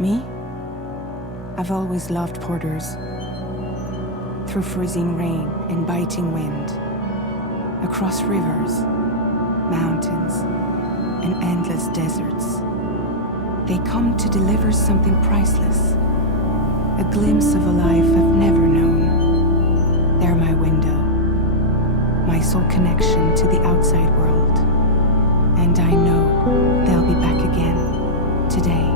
Me? I've always loved porters. Through freezing rain and biting wind, across rivers, mountains, and endless deserts, they come to deliver something priceless, a glimpse of a life I've never known. They're my window, my sole connection to the outside world, and I know they'll be back again today.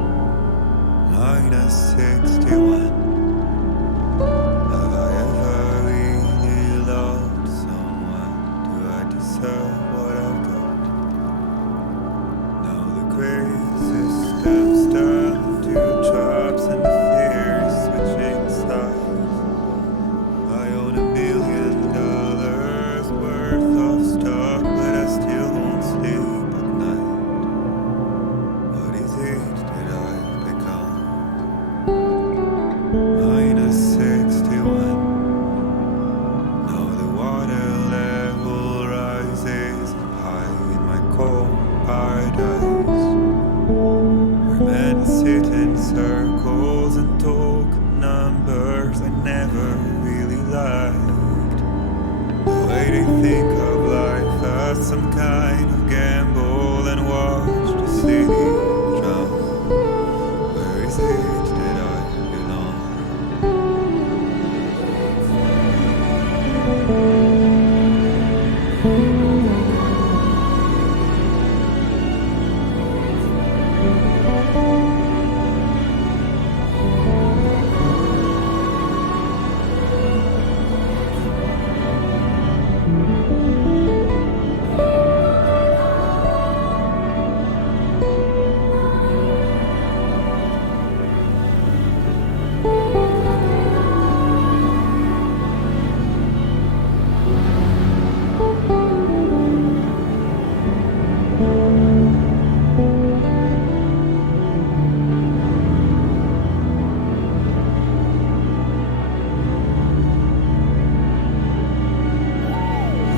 Minus 61. Have I ever really loved someone? Do I deserve what I've got? Now the great systems turn to traps and the fear is switching sides. I own $1 million worth of stock, but I still won't sleep at night. What is it that I've become? Minus 61. Now the water level rises high in my cold paradise, where men sit in circles and talk numbers I never really liked. The way they think of life as some kind of gamble and watch the city drown. Where is it that I belong?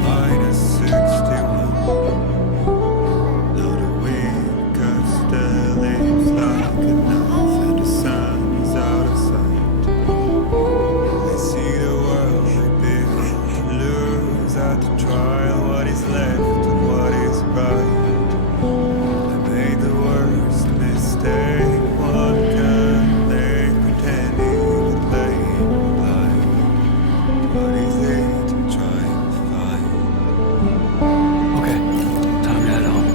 Minus 61. Now the wind cuts the lips like a knife and the sun is out of sight. They see the world they build and lose at the trial what is left and what is right. They made the worst mistake one can make, pretending to play blind. What is it I'm trying to find? Okay, time to head home.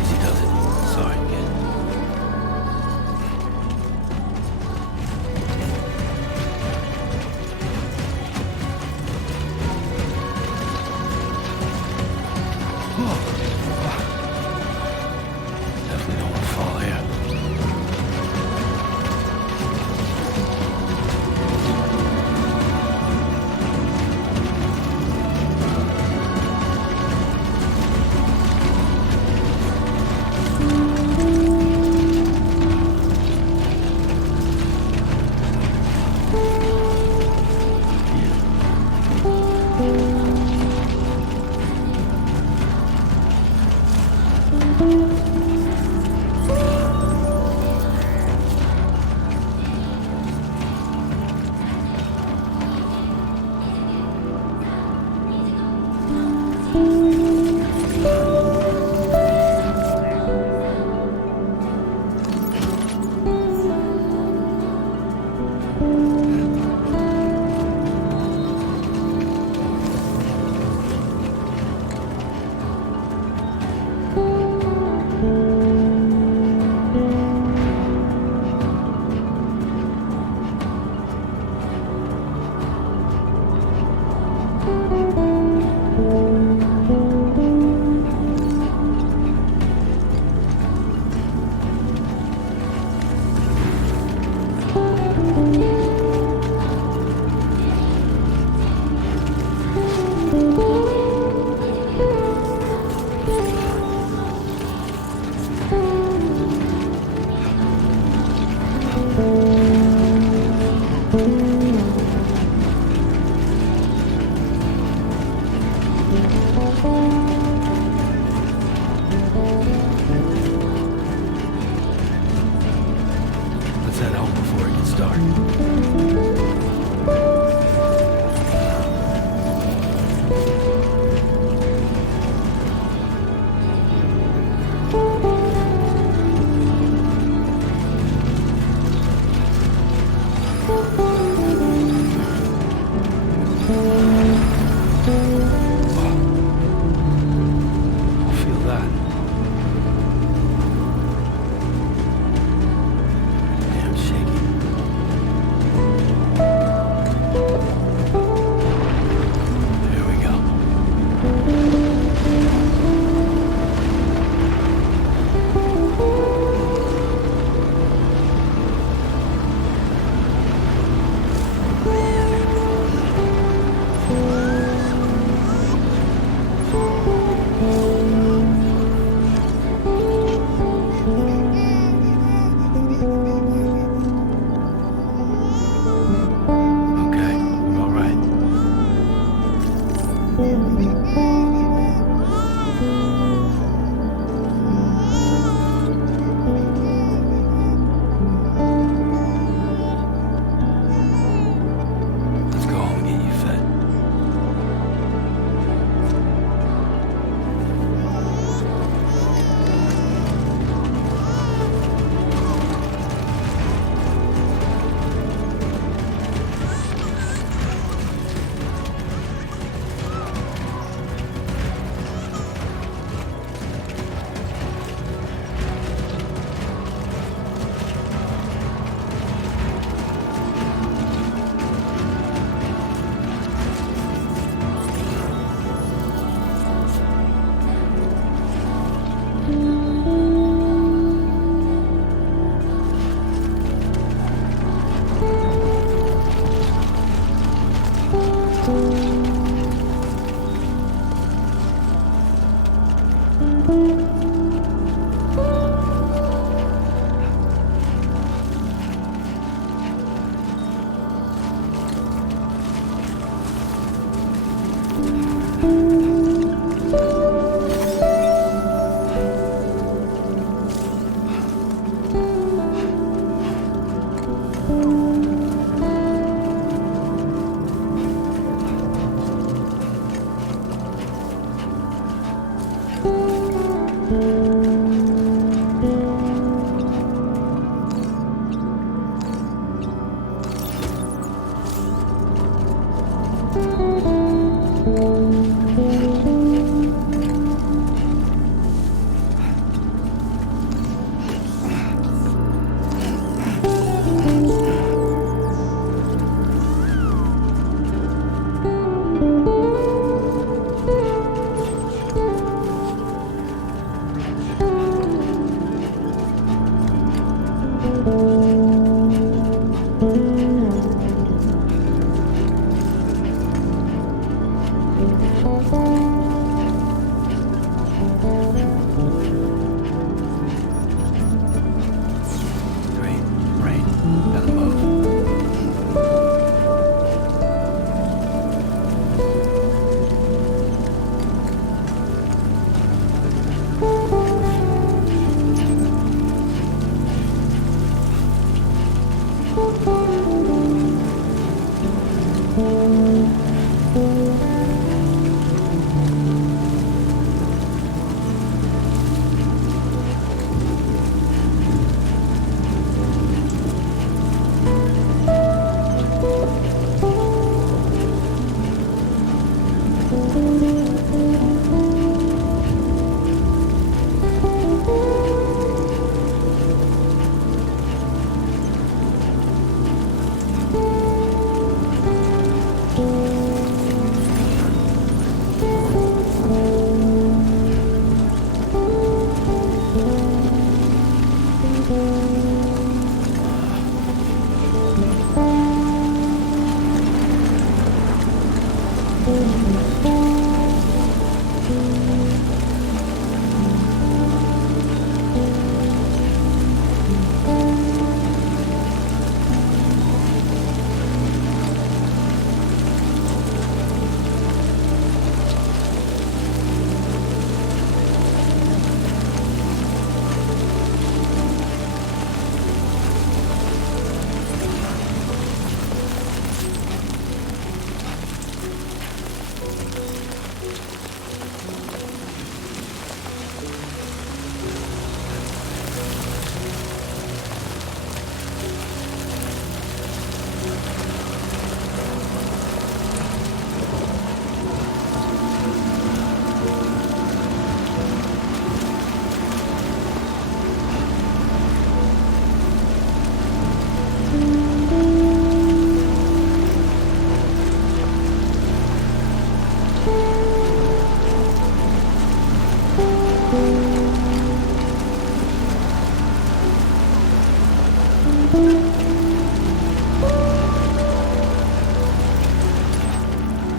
Easy does it. Sorry, kid.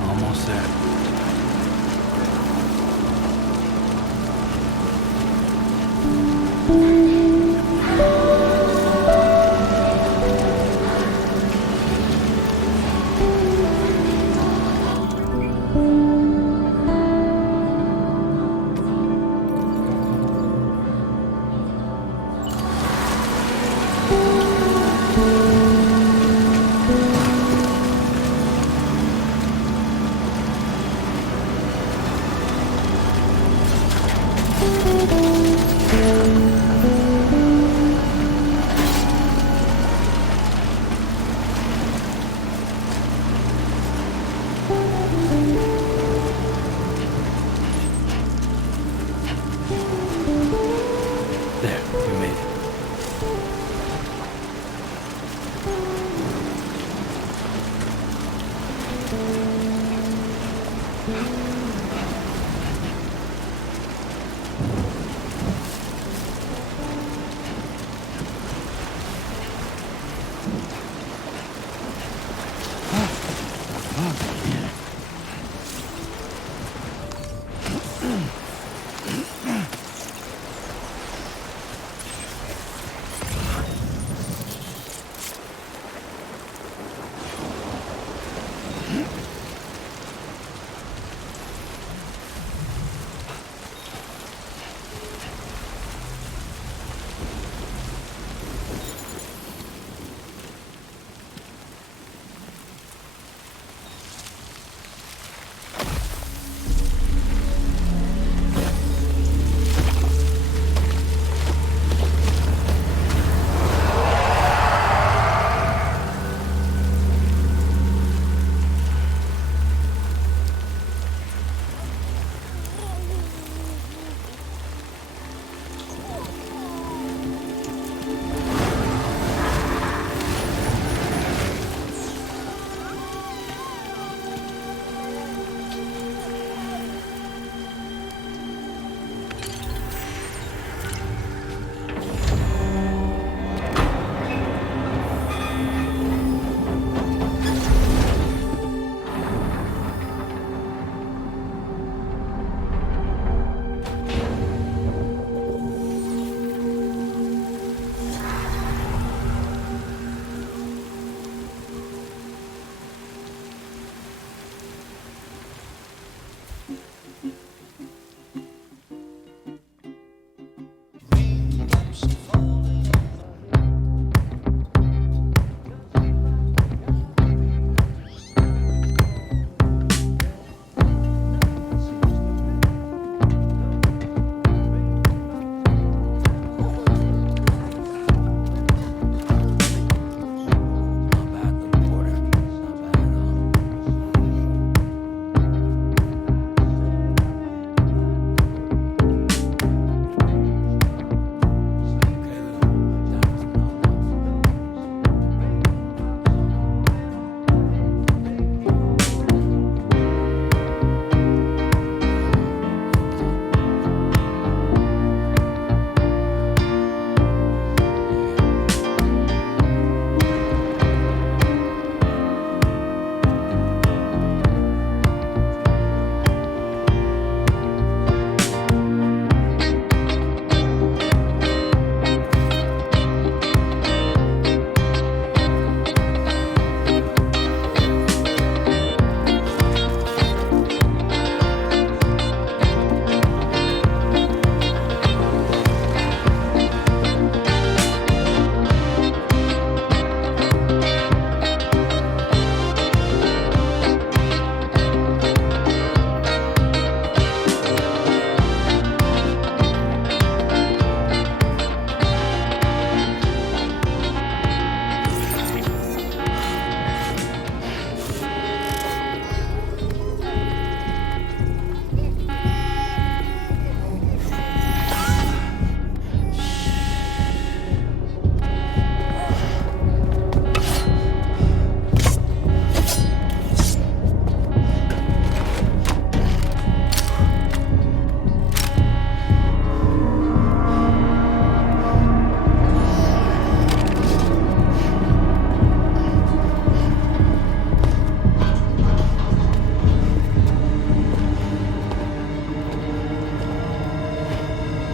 Almost there. There, we made it.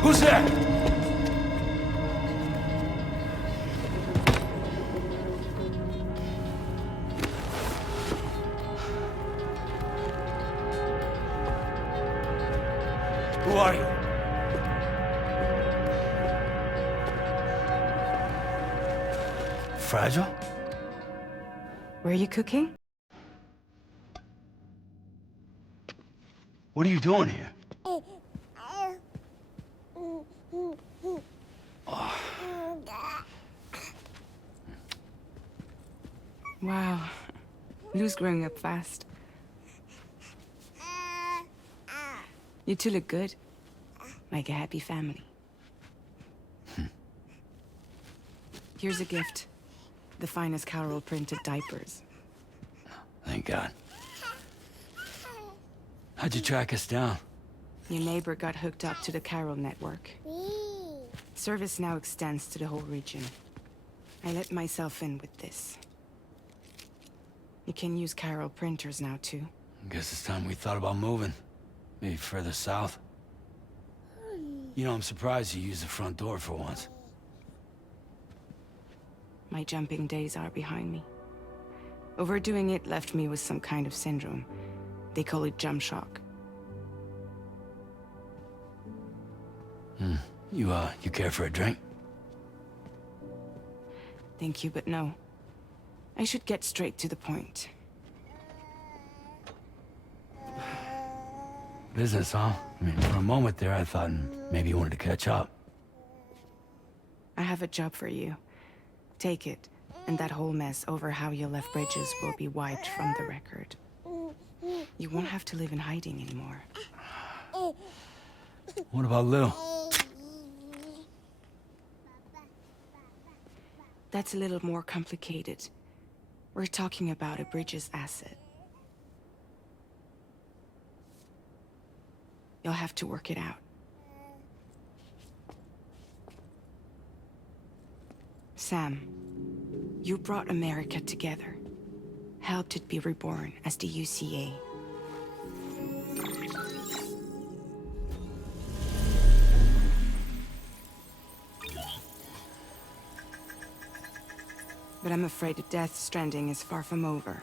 Who's there? Who are you? Fragile? Were you cooking? What are you doing here? Wow. Lou's growing up fast. You two look good. Like a happy family. Here's a gift. The finest Carol printed diapers. Thank God. How'd you track us down? Your neighbor got hooked up to the Carol network. Service now extends to the whole region. I let myself in with this. You can use Carol printers now, too. Guess it's time we thought about moving. Maybe further south. You know, I'm surprised you used the front door for once. My jumping days are behind me. Overdoing it left me with some kind of syndrome. They call it jump shock. You care for a drink? Thank you, but no. I should get straight to the point. Business, huh? I mean, for a moment there, I thought maybe you wanted to catch up. I have a job for you. Take it, and that whole mess over how you left bridges will be wiped from the record. You won't have to live in hiding anymore. What about Lou? That's a little more complicated. We're talking about a bridges asset. You'll have to work it out. Sam, you brought America together. Helped it be reborn as the UCA. But I'm afraid that Death Stranding is far from over.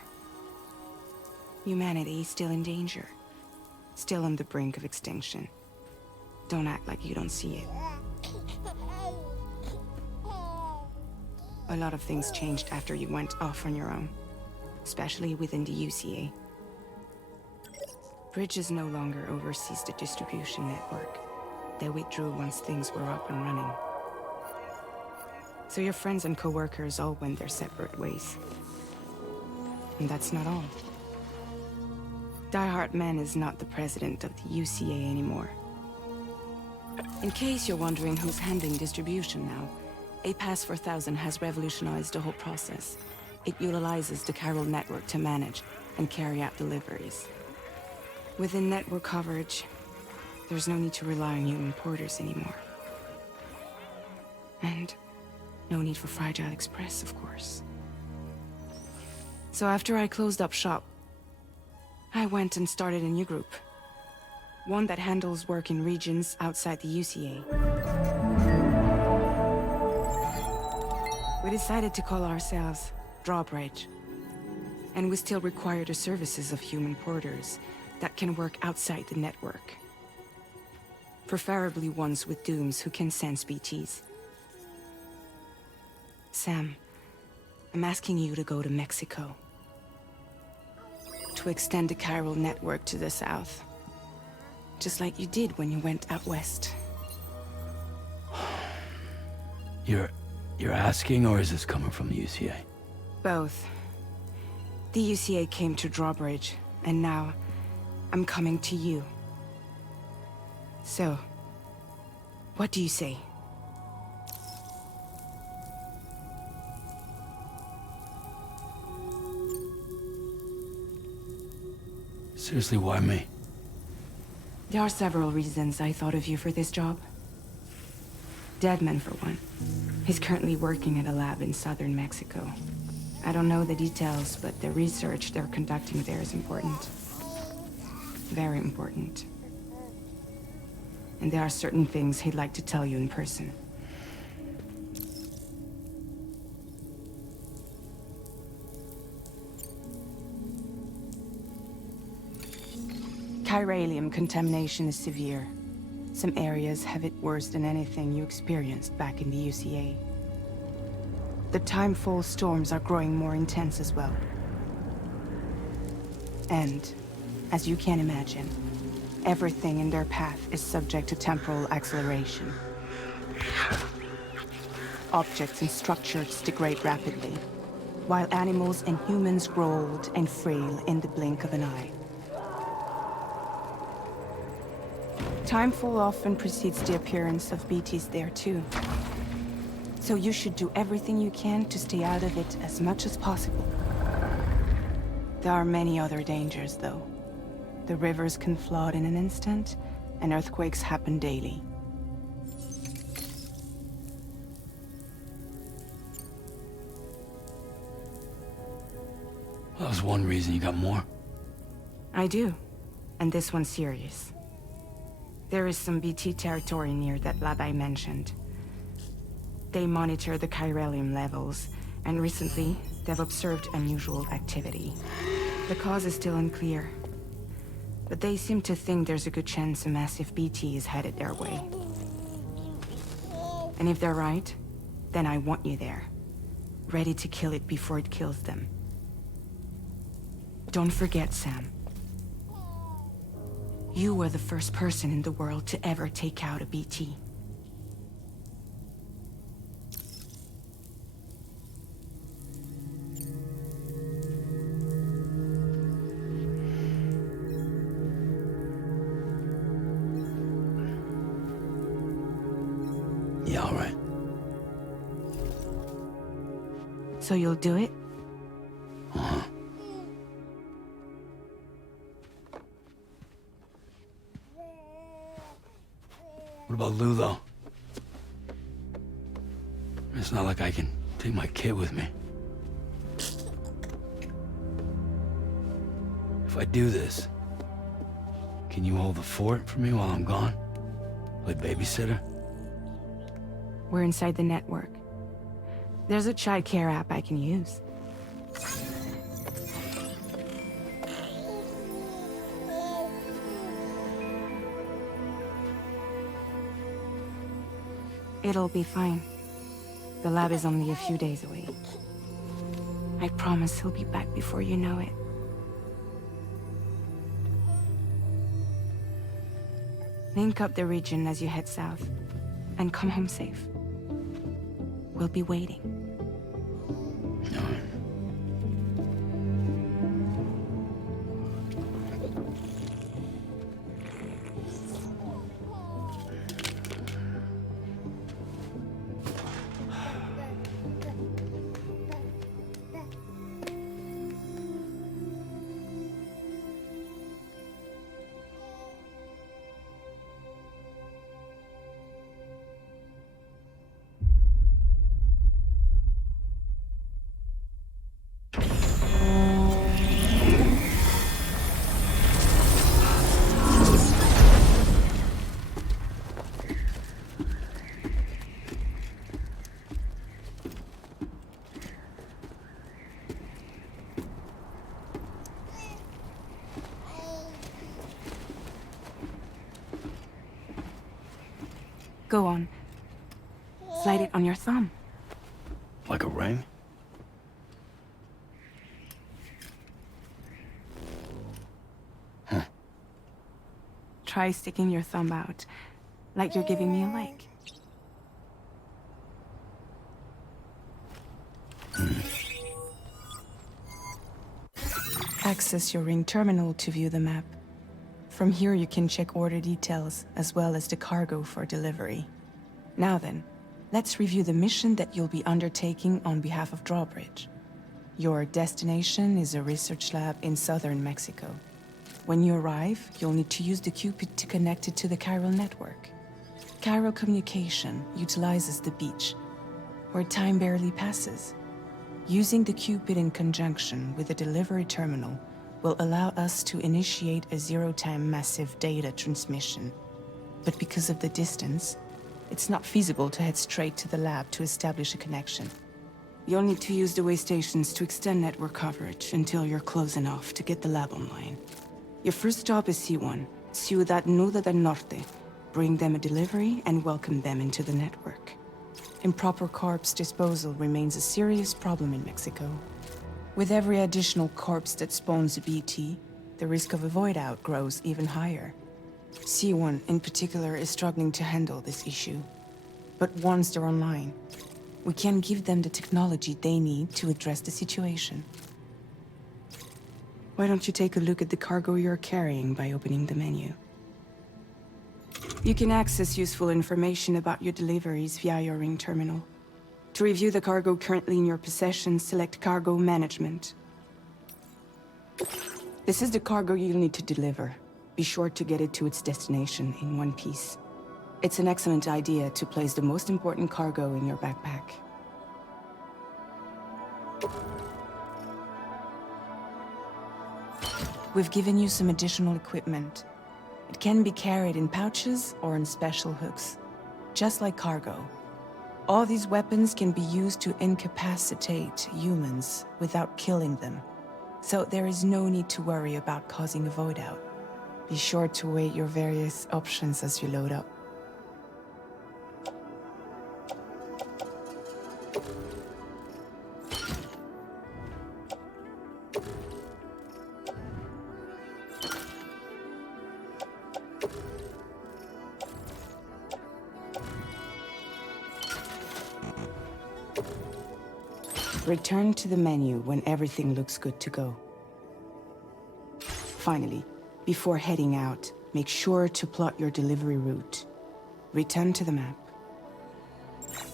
Humanity is still in danger. Still on the brink of extinction. Don't act like you don't see it. A lot of things changed after you went off on your own. Especially within the UCA. Bridges no longer oversees the distribution network. They withdrew once things were up and running. So your friends and co-workers all went their separate ways. And that's not all. Die Hard Man is not the president of the UCA anymore. In case you're wondering who's handling distribution now, A Pass 4000 has revolutionized the whole process. It utilizes the Carol network to manage and carry out deliveries. Within network coverage, there's no need to rely on human porters anymore. And no need for Fragile Express, of course. So after I closed up shop, I went and started a new group. One that handles work in regions outside the UCA. We decided to call ourselves Drawbridge. And we still require the services of human porters that can work outside the network. Preferably ones with dooms who can sense BTs. Sam, I'm asking you to go to Mexico. To extend the Carol network to the south. Just like you did when you went out west. You're asking, or is this coming from the UCA? Both. The UCA came to Drawbridge, and now I'm coming to you. So, what do you say? Seriously, why me? There are several reasons I thought of you for this job. Deadman, for one. He's currently working at a lab in southern Mexico. I don't know the details, but the research they're conducting there is important. Very important. and there are certain things he'd like to tell you in person. Chiralium contamination is severe. Some areas have it worse than anything you experienced back in the UCA. The timefall storms are growing more intense as well. And, as you can imagine, everything in their path is subject to temporal acceleration. Objects and structures degrade rapidly, while animals and humans grow old and frail in the blink of an eye. Timefall often precedes the appearance of BTs there too. So you should do everything you can to stay out of it as much as possible. There are many other dangers, though. The rivers can flood in an instant, and earthquakes happen daily. That was one reason. You got more? I do, and this one's serious. There is some BT territory near that lab I mentioned. They monitor the chiralium levels, and recently, they've observed unusual activity. The cause is still unclear, but they seem to think there's a good chance a massive BT is headed their way. And if they're right, then I want you there, ready to kill it before it kills them. Don't forget, Sam. You were the first person in the world to ever take out a BT. Yeah, all right. So you'll do it? Uh-huh. What about Lou, though? It's not like I can take my kid with me. If I do this, can you hold the fort for me while I'm gone? Play babysitter? We're inside the network. There's a child care app I can use. It'll be fine. The lab is only a few days away. I promise he'll be back before you know it. Link up the region as you head south, and come home safe. We'll be waiting. All right. Go on. Slide it on your thumb. Like a ring? Huh. Try sticking your thumb out, like you're giving me a like. Access your ring terminal to view the map. From here you can check order details, as well as the cargo for delivery. Now then, let's review the mission that you'll be undertaking on behalf of Drawbridge. Your destination is a research lab in southern Mexico. When you arrive, you'll need to use the Cupid to connect it to the chiral network. Chiral communication utilizes the beach, where time barely passes. Using the Cupid in conjunction with the delivery terminal will allow us to initiate a zero-time massive data transmission. but because of the distance, it's not feasible to head straight to the lab to establish a connection. You'll need to use the way stations to extend network coverage until you're close enough to get the lab online. Your first stop is C1, Ciudad Nuda del Norte. Bring them a delivery and welcome them into the network. Improper corpse disposal remains a serious problem in Mexico. With every additional corpse that spawns a BT, the risk of a void out grows even higher. C1 in particular is struggling to handle this issue. But once they're online, we can give them the technology they need to address the situation. Why don't you take a look at the cargo you're carrying by opening the menu? You can access useful information about your deliveries via your ring terminal. To review the cargo currently in your possession, select Cargo Management. This is the cargo you'll need to deliver. Be sure to get it to its destination in one piece. It's an excellent idea to place the most important cargo in your backpack. We've given you some additional equipment. It can be carried in pouches or in special hooks, just like cargo. All these weapons can be used to incapacitate humans without killing them, so there is no need to worry about causing a void out. Be sure to weigh your various options as you load up. Return to the menu when everything looks good to go. Finally, before heading out, make sure to plot your delivery route. Return to the map.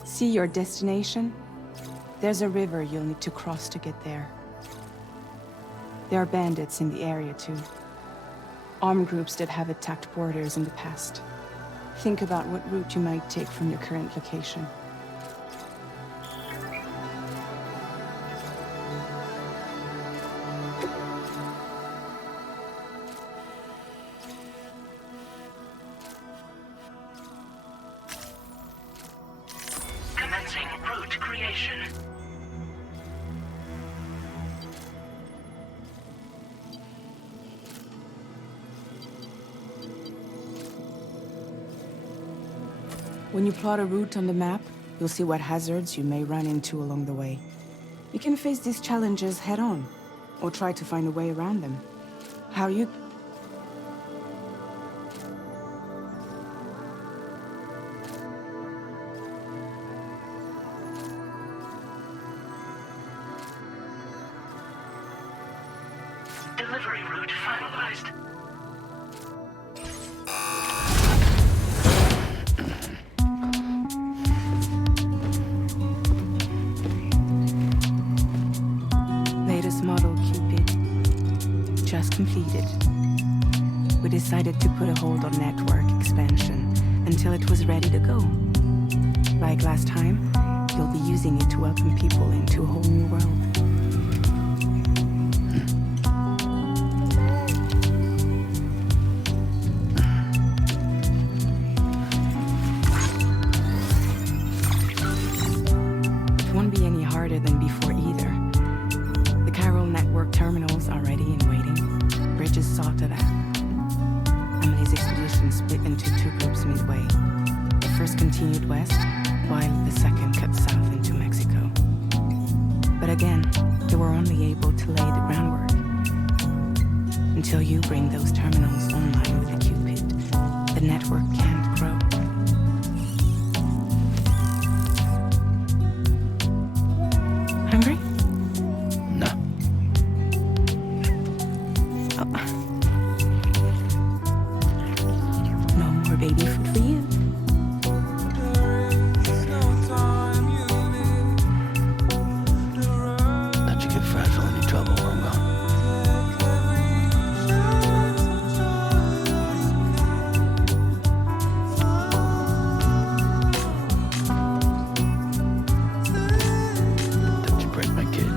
See your destination? There's a river you'll need to cross to get there. There are bandits in the area too. Armed groups that have attacked borders in the past. Think about what route you might take from your current location. When you plot a route on the map, you'll see what hazards you may run into along the way. You can face these challenges head-on, or try to find a way around them. How you... Delivery route finalized. Model Cupid. Just completed. We decided to put a hold on network expansion until it was ready to go. Like last time, you'll be using it to welcome people into a whole new world. It won't be any harder than before either. Network terminals are ready and waiting. Bridges sorted out. Emily's expedition split into two groups midway. The first continued west, while the second cut south into Mexico. But again, they were only able to lay the groundwork. Until you bring those terminals online with the Cupid, the network can't grow. Hungry? Baby food for you. Let you get fragile in your trouble while I'm gone. Don't you break my kid.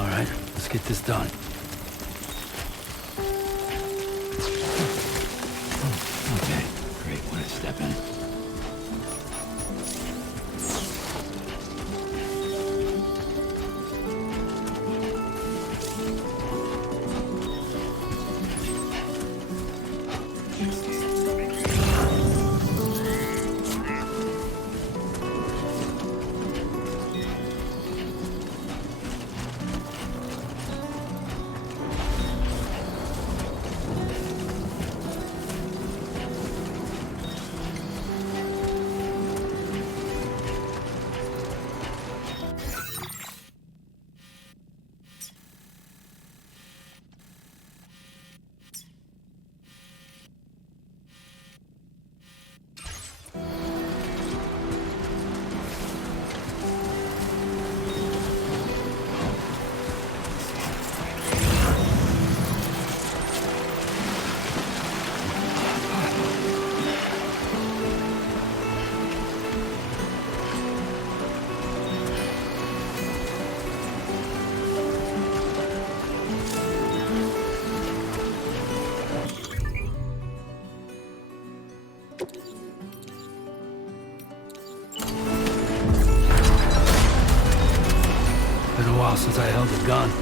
All right, let's get this done. Okay, great. Way to step in. Since I held a gun.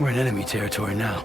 We're in enemy territory now.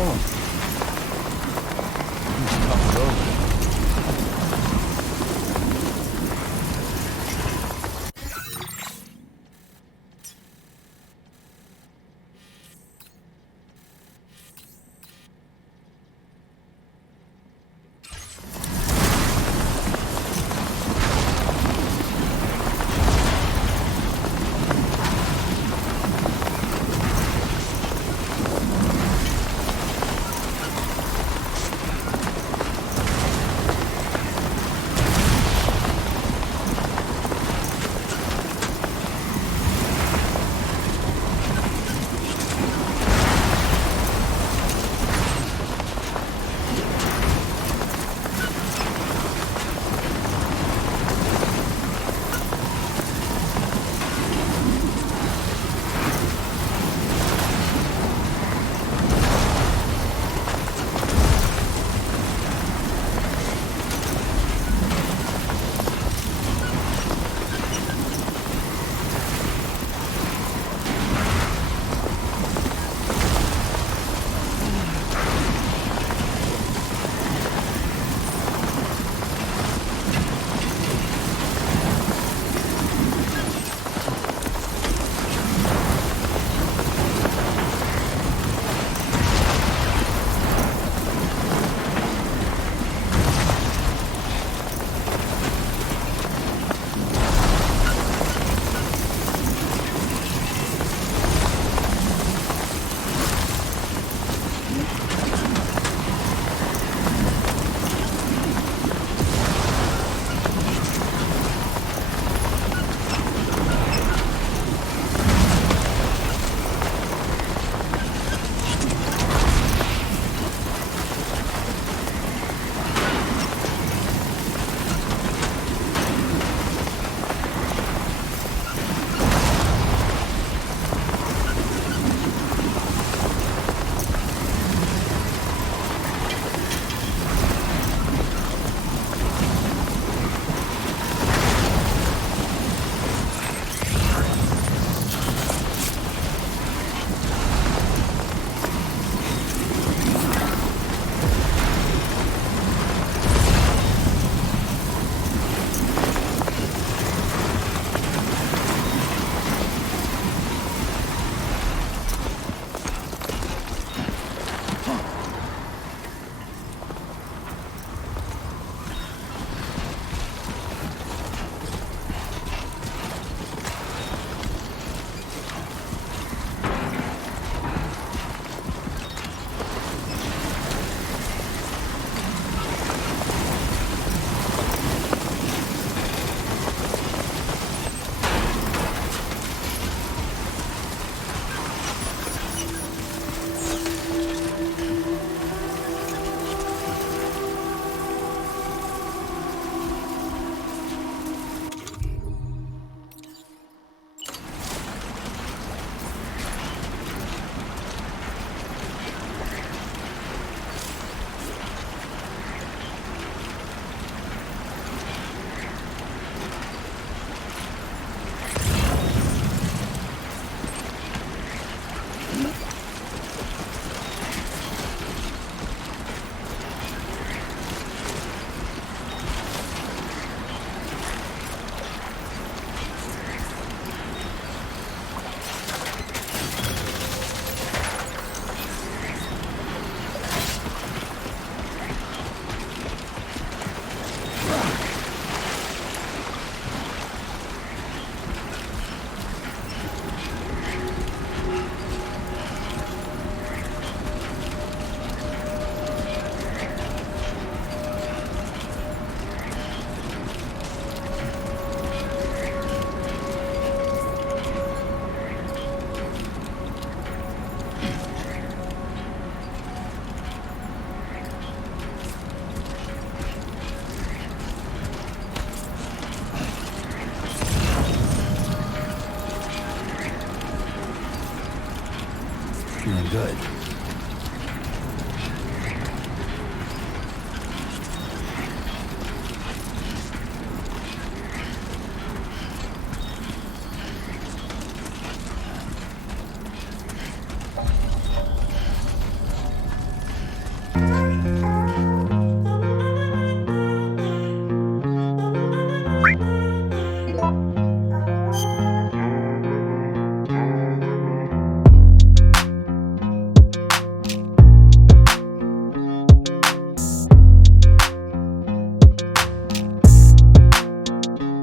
going? It's a tough road. Feeling good.